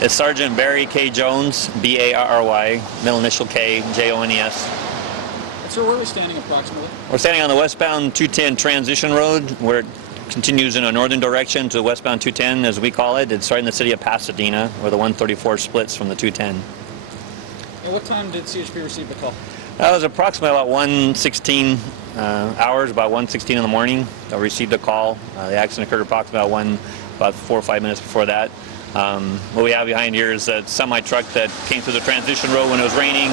It's Sergeant Barry K. Jones, B-A-R-R-Y, middle initial K, J-O-N-E-S. Sir, where are we standing approximately? We're standing on the westbound 210 transition road where it continues in a northern direction to westbound 210, as we call it. It's right in the city of Pasadena, where the 134 splits from the 210. And what time did CHP receive the call? That was approximately about 1:16 hours, about 1:16 in the morning. I received a call. The accident occurred approximately about 4 or 5 minutes before that. What we have behind here is a semi-truck that came through the transition road when it was raining.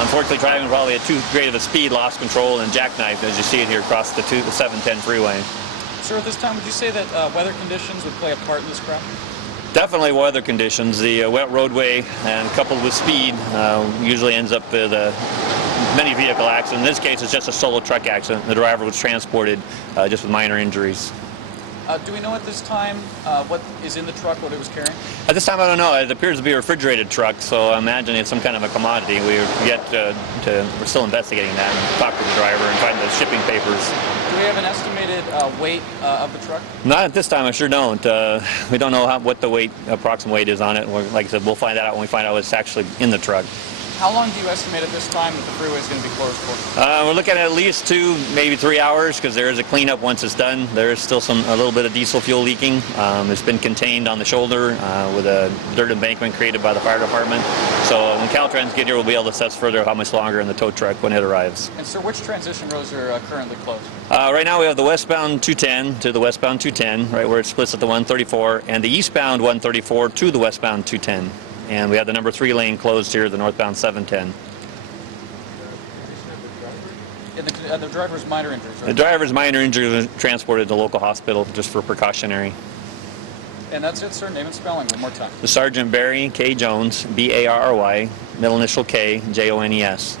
Unfortunately, driving probably at too great of a speed, lost control, and jackknifed, as you see it here, across the 710 freeway. Sir, at this time, would you say that weather conditions would play a part in this crash? Definitely weather conditions. The wet roadway and coupled with speed usually ends up with many vehicle accidents. In this case, it's just a solo truck accident. The driver was transported just with minor injuries. Do we know at this time what is in the truck, what it was carrying? At this time, I don't know. It appears to be a refrigerated truck, so I imagine it's some kind of a commodity. We're still investigating that and talk to the driver and find the shipping papers. Do we have an estimated weight of the truck? Not at this time. I sure don't. We don't know what the approximate weight is on it. Like I said, we'll find that out when we find out what's actually in the truck. How long do you estimate at this time that the freeway is going to be closed for? We're looking at least 2, maybe 3 hours, because there is a cleanup once it's done. There is still a little bit of diesel fuel leaking. It's been contained on the shoulder with a dirt embankment created by the fire department. So when Caltrans get here, we'll be able to assess further how much longer in the tow truck when it arrives. And sir, which transition roads are currently closed? Right now we have the westbound 210 to the westbound 210, right where it splits at the 134, and the eastbound 134 to the westbound 210. And we have the number 3 lane closed here, the northbound 710. And the driver's minor injuries, right? The driver's minor injuries were transported to the local hospital just for precautionary. And that's it, sir. Name and spelling one more time. The Sergeant Barry K. Jones, B-A-R-R-Y, middle initial K, J-O-N-E-S.